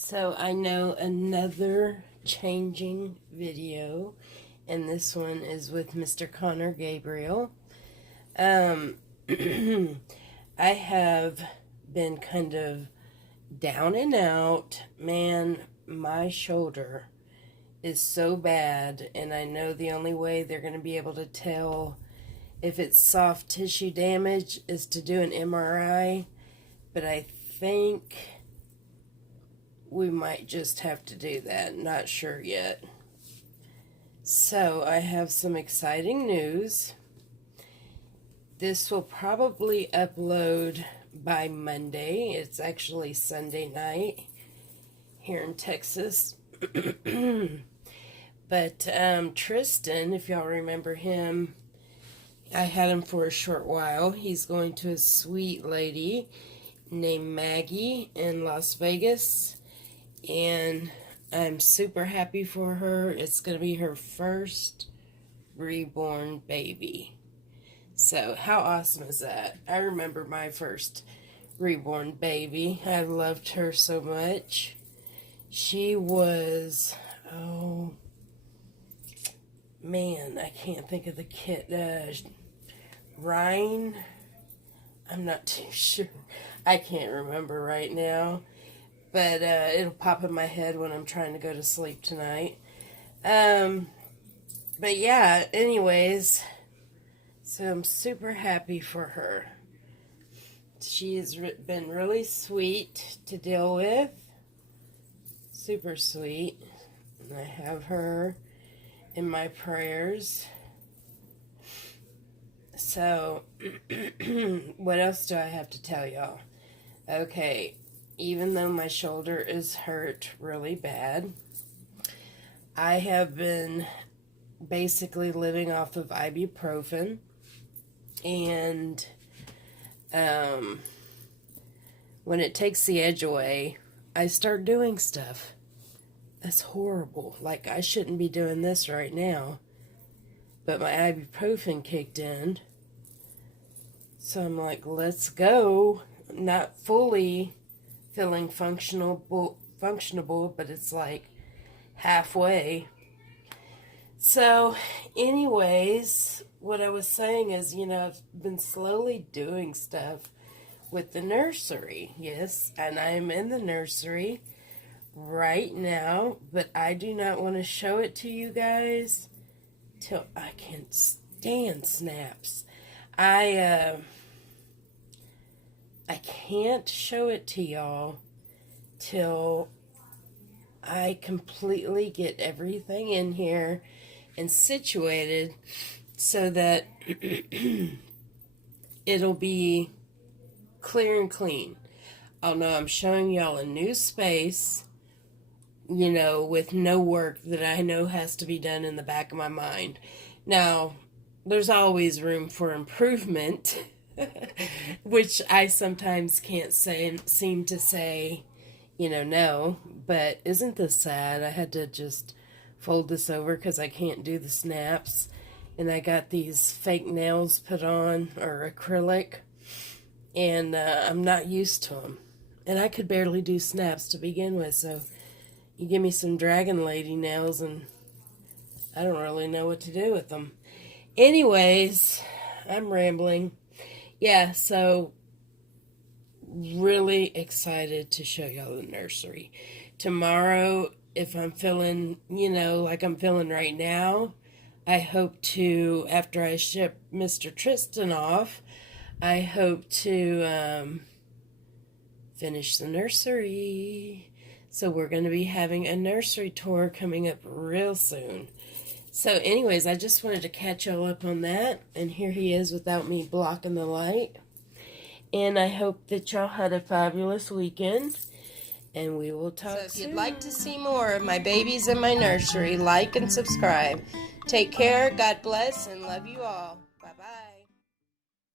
So I know another changing video, and this one is with Mr. Connor Gabriel. I have been kind of down and out. Man, my shoulder is so bad, and I know the only way they're going to be able to tell if it's soft tissue damage is to do an MRI, but I think we might just have to do that. Not sure yet. So I have some exciting news. This will probably upload by Monday. It's actually Sunday night here in Texas. But Tristan, if y'all remember him, I had him for a short while. He's going to a sweet lady named Maggie in Las Vegas, and I'm super happy for her. It's going to be her first reborn baby. So how awesome is that? I remember my first reborn baby. I loved her so much. She was, oh man, I can't think of the kid. Ryan? I'm not too sure. I can't remember right now. But it'll pop in my head when I'm trying to go to sleep tonight. But yeah, anyways, so I'm super happy for her. She has been really sweet to deal with. Super sweet. And I have her in my prayers. So, what else do I have to tell y'all? Okay, even though my shoulder is hurt really bad, I have been basically living off of ibuprofen, and when it takes the edge away, I start doing stuff. That's horrible. Like, I shouldn't be doing this right now, but my ibuprofen kicked in, so I'm like, let's go. Not fully feeling functionable, but it's like halfway. So anyways, what I was saying is, I've been slowly doing stuff with the nursery. Yes, and I'm in the nursery right now, but I do not want to show it to you guys till I can't stand snaps. I can't show it to y'all till I completely get everything in here and situated so that it'll be clear and clean. Oh no, I'm showing y'all a new space, with no work that I know has to be done in the back of my mind. Now, there's always room for improvement. Which I sometimes can't seem to say, no. But isn't this sad? I had to just fold this over because I can't do the snaps. And I got these fake nails put on, or acrylic. And I'm not used to them. And I could barely do snaps to begin with. So you give me some dragon lady nails and I don't really know what to do with them. Anyways, I'm rambling. Yeah, so really excited to show y'all the nursery. Tomorrow, if I'm feeling, like I'm feeling right now, I hope to, after I ship Mr. Tristan off, I hope to finish the nursery. So we're going to be having a nursery tour coming up real soon. So anyways, I just wanted to catch y'all up on that. And here he is without me blocking the light. And I hope that y'all had a fabulous weekend. And we will talk soon. So if you'd like to see more of my babies in my nursery, like and subscribe. Take care, God bless, and love you all.